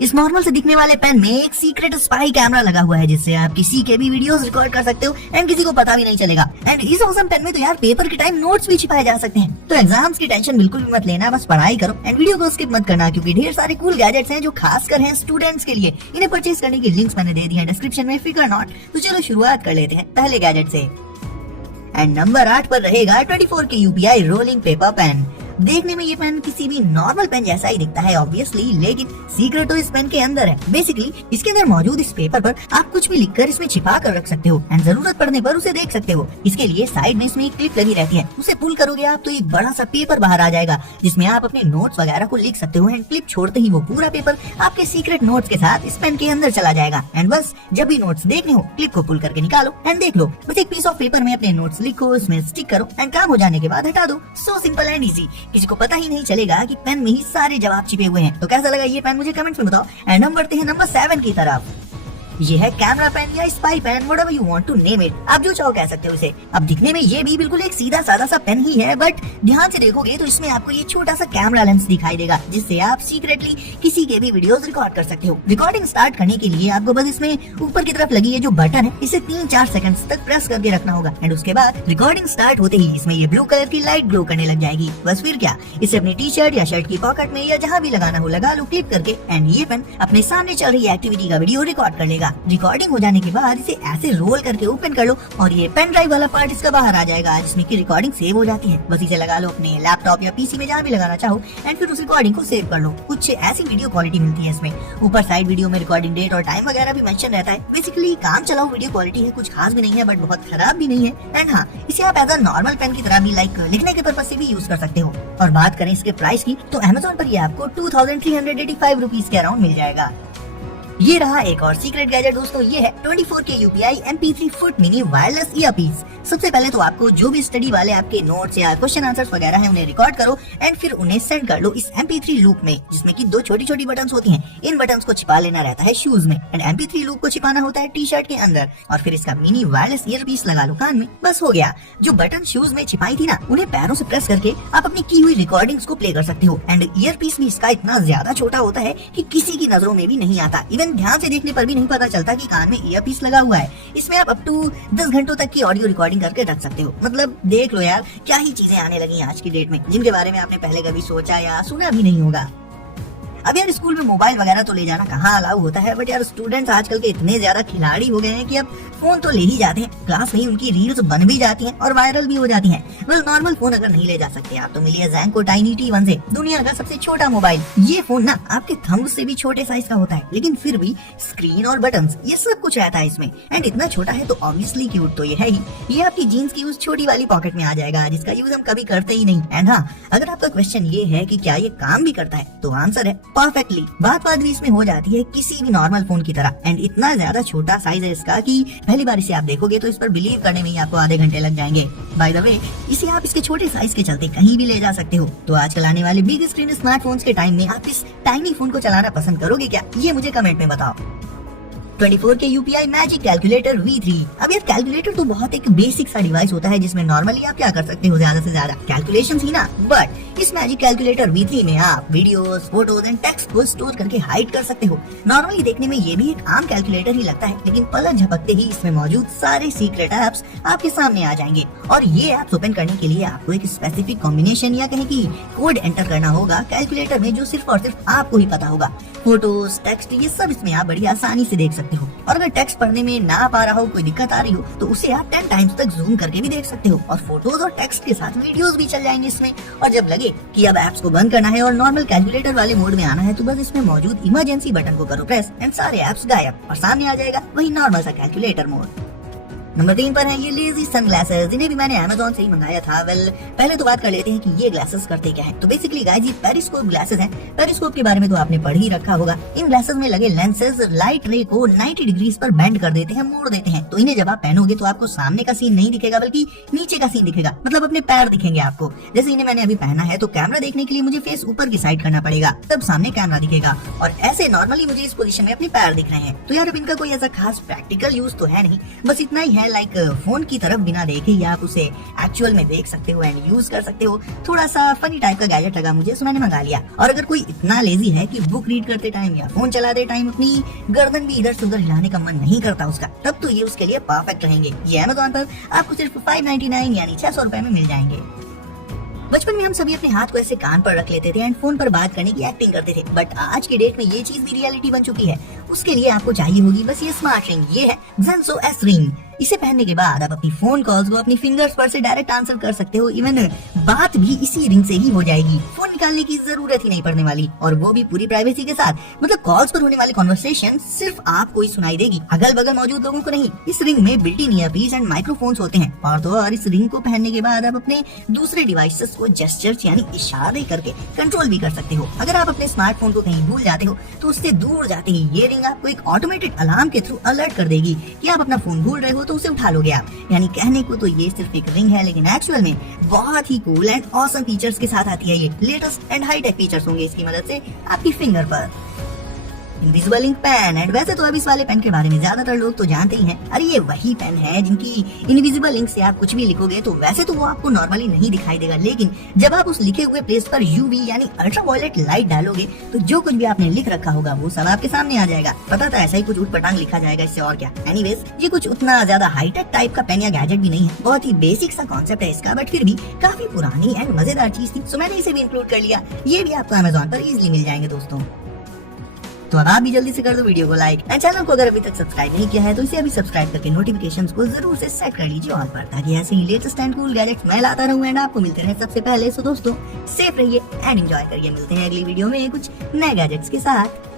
इस नॉर्मल से दिखने वाले पेन में एक सीक्रेट स्पाई कैमरा लगा हुआ है, जिससे आप किसी के भी वीडियोस रिकॉर्ड कर सकते हो एंड किसी को पता भी नहीं चलेगा। एंड इस ऑसम पेन में तो यार पेपर के टाइम नोट्स भी छिपाए जा सकते हैं। तो एग्जाम्स की टेंशन बिल्कुल भी मत लेना, बस पढ़ाई करो एंड वीडियो को स्किप मत करना, क्योंकि ढेर सारे कूल गैजेट्स हैं जो खासकर हैं स्टूडेंट्स के लिए। इन्हें परचेज करने की लिंक्स मैंने दे दी है डिस्क्रिप्शन में, फिकर नॉट। तो चलो शुरुआत कर लेते हैं पहले गैजेट से। एंड नंबर 8 पर रहेगा 24K UPI rolling paper pen. देखने में ये पेन किसी भी नॉर्मल पेन जैसा ही दिखता है ऑब्वियसली, लेकिन सीक्रेट तो इस पेन के अंदर है। बेसिकली इसके अंदर मौजूद इस पेपर पर आप कुछ भी लिखकर इसमें छिपा कर रख सकते हो एंड जरूरत पड़ने पर उसे देख सकते हो। इसके लिए साइड में इसमें एक क्लिप लगी रहती है, उसे पुल करोगे आप तो एक बड़ा सा पेपर बाहर आ जाएगा, जिसमें आप अपने नोट्स वगैरह को लिख सकते हो एंड क्लिप छोड़ते ही वो पूरा पेपर आपके सीक्रेट नोट्स के साथ इस पेन के अंदर चला जाएगा। एंड बस जब भी नोट्स देखने हो क्लिप को पुल करके निकालो एंड देख लो। बस एक पीस ऑफ पेपर में अपने नोट्स लिखो, इसमें स्टिक करो एंड काम हो जाने के बाद हटा दो। सो सिंपल एंड इजी, किसी को पता ही नहीं चलेगा कि पेन में ही सारे जवाब छिपे हुए हैं। तो कैसा लगा ये पेन मुझे कमेंट्स में बताओ। एंड हम बढ़ते हैं नंबर 7 की तरफ। ये है कैमरा पेन या spy pen, whatever you want to name it, आप जो चाहो कह सकते हो इसे। अब दिखने में ये भी बिल्कुल एक सीधा सादा सा पेन ही है, बट ध्यान से देखोगे तो इसमें आपको ये छोटा सा कैमरा लेंस दिखाई देगा, जिससे आप सीक्रेटली किसी के भी वीडियोस रिकॉर्ड कर सकते हो। रिकॉर्डिंग स्टार्ट करने के लिए आपको बस इसमें ऊपर की तरफ लगी है जो बटन है, इसे 3-4 सेकंड्स तक प्रेस करके रखना होगा एंड उसके बाद रिकॉर्डिंग स्टार्ट होते ही इसमें ये ब्लू कलर की लाइट ग्लो करने लग जाएगी। बस फिर क्या, इसे अपनी टी शर्ट या शर्ट की पॉकेट में या जहाँ भी लगाना हो लगा लो क्लिप करके एंड ये पेन अपने सामने चल रही एक्टिविटी का वीडियो रिकॉर्ड कर लेगा। रिकॉर्डिंग जाने के बाद इसे ऐसे रोल करके ओपन कर लो और ये पेन ड्राइव वाला पार्ट इसका बाहर आ जाएगा, जिसमें की रिकॉर्डिंग सेव हो जाती है। बस इसे लगा लो अपने लैपटॉप या पीसी में जहाँ भी लगाना चाहो एंड फिर उस रिकॉर्डिंग को सेव कर लो। कुछ ऐसी वीडियो क्वालिटी मिलती है इसमें। ऊपर साइड वीडियो में रिकॉर्डिंग डेट और टाइम वगैरह भी मेंशन रहता है। बेसिकली काम चलाओ वीडियो क्वालिटी है, कुछ खास भी नहीं है बट बहुत खराब भी नहीं है। एंड हाँ, इसे आप एज अ नॉर्मल पेन की तरह भी लाइक लिखने के पर्पज से भी यूज कर सकते हो। और बात करें इसके प्राइस की तो अमेज़न पर ये आपको 2385 रुपीज के अराउंड मिल जाएगा। ये रहा एक और सीक्रेट गैजेट दोस्तों, ये है 24K UPI MP3 foot mini wireless earpiece. सबसे पहले तो आपको जो भी स्टडी वाले आपके नोट्स या क्वेश्चन आंसर्स वगैरह हैं उन्हें रिकॉर्ड करो एंड फिर उन्हें सेंड कर लो इस MP3 लूप में, जिसमें की 2 छोटी छोटी बटन्स होती हैं। इन बटन्स को छिपा लेना रहता है शूज में एंड MP3 लूप को छिपाना होता है टी शर्ट के अंदर, और फिर इसका मिनी वायरलेस ईयरपीस लगा लो कान में। बस हो गया। जो बटन शूज में छिपाई थी ना, उन्हें पैरों से प्रेस करके आप अपनी की हुई रिकॉर्डिंग्स को प्ले कर सकते हो एंड ईयरपीस भी इसका इतना ज्यादा छोटा होता है कि किसी की नजरों में भी नहीं आता। इवन ध्यान से देखने पर भी नहीं पता चलता कि कान में ईयरपीस लगा हुआ है। इसमें आप अप टू 10 घंटों तक की ऑडियो रिकॉर्डिंग करके रख सकते हो। मतलब देख लो यार, क्या ही चीजें आने लगी आज की डेट में, जिनके बारे में आपने पहले कभी सोचा या सुना भी नहीं होगा। अब यार स्कूल में मोबाइल वगैरह तो ले जाना कहाँ अलाउ होता है, बट यार स्टूडेंट्स आजकल के इतने ज्यादा खिलाड़ी हो गए हैं कि अब फोन तो ले ही जाते हैं। क्लास में ही उनकी रील्स बन भी जाती हैं और वायरल भी हो जाती हैं। बस नॉर्मल फोन अगर नहीं ले जा सकते आप तो मिलिए ज़ेंको टाइनी T1 से, दुनिया का सबसे छोटा मोबाइल। ये फोन ना आपके थंब से भी छोटे साइज का होता है, लेकिन फिर भी स्क्रीन और बटन्स ये सब कुछ रहता है इसमें। एंड इतना छोटा है तो ऑब्वियसली क्यूट तो ये है ही। ये आपकी जीन्स की उस छोटी वाली पॉकेट में आ जाएगा, जिसका यूज हम कभी करते ही नहीं। एंड हाँ, अगर आपका क्वेश्चन ये है कि क्या ये काम भी करता है, तो आंसर है परफेक्टली। बात भी इसमें हो जाती है किसी भी नॉर्मल फोन की तरह। एंड इतना ज्यादा छोटा साइज है इसका कि पहली बार इसे आप देखोगे तो इस पर बिलीव करने में ही आपको आधे घंटे लग जाएंगे। बाय द वे, इसे आप इसके छोटे साइज के चलते कहीं भी ले जा सकते हो। तो आजकल आने वाले बिग स्क्रीन स्मार्टफोन्स के टाइम में आप इस टाइनी फोन को चलाना पसंद करोगे क्या? ये मुझे कमेंट में बताओ। 24K UPI magic calculator V3। अब यार कैलकुलेटर तो बहुत एक बेसिक सा डिवाइस होता है, जिसमें नॉर्मली आप क्या कर सकते हो, ज्यादा से ज्यादा कैलकुलेशंस ही ना। बट इस मैजिक कैलकुलेटर V3 में आप वीडियोस, फोटोज एंड टेक्स्ट को स्टोर करके हाइड कर सकते हो। नॉर्मली देखने में ये भी एक आम कैलकुलेटर ही लगता है, लेकिन पलक झपकते ही इसमें मौजूद सारे सीक्रेट एप्स आपके सामने आ जाएंगे। और ये एप्स ओपन करने के लिए आपको एक स्पेसिफिक कॉम्बिनेशन या कहें कि कोड एंटर करना होगा कैलकुलेटर में, जो सिर्फ और सिर्फ आपको ही पता होगा। फोटोज, टेक्स्ट ये सब इसमें आप बड़ी आसानी से देख सकते हो। और अगर टेक्स्ट पढ़ने में ना पा रहा हो, कोई दिक्कत आ रही हो, तो उसे आप 10 टाइम्स तक जूम करके भी देख सकते हो। और फोटोज और टेक्स्ट के साथ वीडियोस भी चल जाएंगे इसमें। और जब लगे कि अब ऐप्स को बंद करना है और नॉर्मल कैलकुलेटर वाले मोड में आना है, तो बस इसमें मौजूद इमरजेंसी बटन को करो प्रेस एंड सारे ऐप्स गायब और सामने आ जाएगा वही नॉर्मल सा कैलकुलेटर मोड। नंबर 3 पर है ये लेजी सनग्लासेस। इन्हें भी मैंने अमेज़न से ही मंगाया था। वेल, पहले तो बात कर लेते हैं कि ये ग्लासेस करते क्या है। तो बेसिकली गाइस, ये पेरिस्कोप ग्लासेस हैं। पेरिस्कोप के बारे में तो आपने पढ़ ही रखा होगा। इन ग्लासेस में लगे लेंसेज लाइट रे को 90 डिग्रीज पर बेंड कर देते हैं, मोड़ देते हैं। तो इन्हें जब आप पहनोगे तो आपको सामने का सीन नहीं दिखेगा, बल्कि नीचे का सीन दिखेगा, मतलब अपने पैर दिखेंगे आपको। जैसे इन्हें मैंने अभी पहना है तो कैमरा देखने के लिए मुझे फेस ऊपर की साइड करना पड़ेगा, तब सामने कैमरा दिखेगा। और ऐसे नॉर्मली मुझे इस पोजीशन में अपने पैर दिख रहे हैं। तो यार अब इनका कोई ऐसा खास प्रैक्टिकल यूज तो है नहीं, बस इतना ही है लाइक फोन की तरफ बिना देखे ही आप उसे एक्चुअल में देख सकते हो एंड यूज कर सकते हो। थोड़ा सा फनी टाइप का गैजेट लगा मुझे, सो मैंने मंगा लिया। और अगर कोई इतना लेजी है कि बुक रीड करते टाइम या फोन चलाते टाइम अपनी गर्दन भी इधर से उधर हिलाने का मन नहीं करता उसका, तब तो ये उसके लिए परफेक्ट रहेंगे। ये Amazon पर आपको सिर्फ 599 यानी 600 रुपए में मिल जाएंगे। बचपन में हम सभी अपने हाथ को ऐसे कान पर रख लेते थे एंड फोन पर बात करने की एक्टिंग करते थे, बट आज की डेट में ये चीज भी रियलिटी बन चुकी है। उसके लिए आपको चाहिए होगी बस ये स्मार्ट रिंग। ये है Zenso S रिंग। इसे पहनने के बाद आप अपनी फोन कॉल्स को अपनी फिंगर्स पर से डायरेक्ट आंसर कर सकते हो। इवन बात भी इसी रिंग से ही हो जाएगी, फोन निकालने की जरूरत ही नहीं पड़ने वाली, और वो भी पूरी प्राइवेसी के साथ। मतलब कॉल्स पर होने वाली कॉन्वर्सेशन सिर्फ आपको ही सुनाई देगी, अगल बगल मौजूद लोगों को नहीं। इस रिंग में built in earpiece and microphones होते हैं, और तो और इस रिंग को पहनने के बाद आप अपने दूसरे डिवाइसेस को जेस्चर्स यानी इशारे करके कंट्रोल भी कर सकते हो। अगर आप अपने स्मार्टफोन को कहीं भूल जाते हो तो उससे दूर जाते ही ये रिंग आपको एक ऑटोमेटेड अलार्म के थ्रू अलर्ट कर देगी कि आप अपना फोन भूल रहे हो, तो उसे उठा लोगे आप। यानी कहने को तो ये सिर्फ एक रिंग है, लेकिन एक्चुअल में बहुत ही कूल एंड ऑसम फीचर्स के साथ आती है। ये latest and high tech features होंगे इसकी मदद से आपकी फिंगर पर। Invisible ink pen. एंड वैसे तो अब इस वाले पेन के बारे में ज्यादातर लोग तो जानते ही हैं। अरे ये वही पेन है जिनकी इनविजिबल इंक से आप कुछ भी लिखोगे तो वैसे तो वो आपको नॉर्मली नहीं दिखाई देगा, लेकिन जब आप उस लिखे हुए प्लेस पर यूवी यानी अल्ट्रावायलेट लाइट डालोगे तो जो कुछ भी आपने लिख रखा होगा वो सब आपके सामने आ जाएगा। पता था ऐसा ही कुछ उठपटांग लिखा जाएगा इससे, और क्या। एनीवेज ये कुछ उतना ज्यादा हाईटेक टाइप का पेन या गैजेट भी नहीं है, बहुत ही बेसिक सा कॉन्सेप्ट है इसका, बट फिर भी काफी पुरानी एंड मजेदार चीज थी, सो मैंने इसे भी इंक्लूड कर लिया। ये भी आपको Amazon पर इजीली मिल जाएंगे दोस्तों। तो अब आप भी जल्दी से कर दो वीडियो को लाइक एंड चैनल को अगर अभी तक सब्सक्राइब नहीं किया है तो इसे अभी सब्सक्राइब करके नोटिफिकेशंस को जरूर से सेट कर लीजिए ऑल पर, ताकि ऐसे ही लेटेस्ट एंड कूल गैजेट्स मैं लाता रहूं एंड आपको मिलते रहे सबसे पहले। सो दोस्तों सेफ रहिए एंड एंजॉय करिए। मिलते हैं अगली वीडियो में कुछ नए गैजेट्स के साथ।